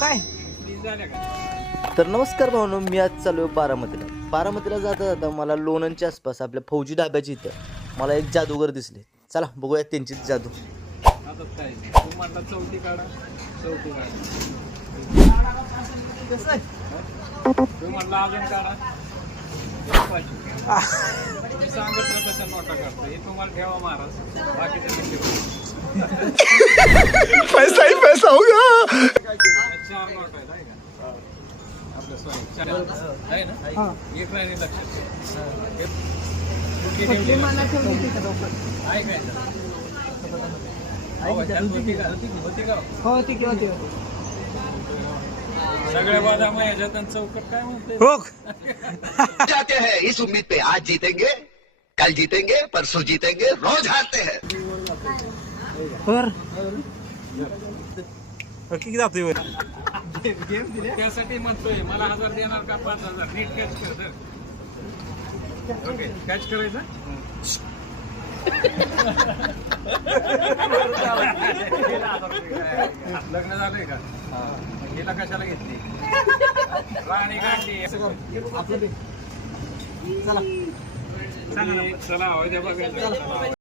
काय तर नमस्कार भावनो, मी आज चालू बारामतीला जाता जाता मला लोणंदच्या आसपास आपल्या फौजी ढाब्याची इथं मला एक जादूगर दिसले. चला बघूया त्यांची जादू. चौथी काढा तू म्हणला अजून काढा. सांगत ना तशा नोटा काढता हे तुम्हाला ठेवा महाराज, बाकीचं पैसा ही पैसा होगा. 4 नोट आहेत आहे का आपल्या सॉरी 4 आहे ना. एक राहिली लक्षात होती का सगळे बदाम ह्याच्यात चौकट काय म्हणते जाते हैं इस उम्मीद पे आज जीतेंगे, कल जीतेंगे, परसों जीतेंगे, रोज हारते हैं. त्यासाठी म्हणतोय मला 1000 देणार का 5000 नीट कॅच कर. ओके कॅच करायचं. लग्न झालंय का हिला कशाला घेतली राणी गाठी चला चला बघायचं.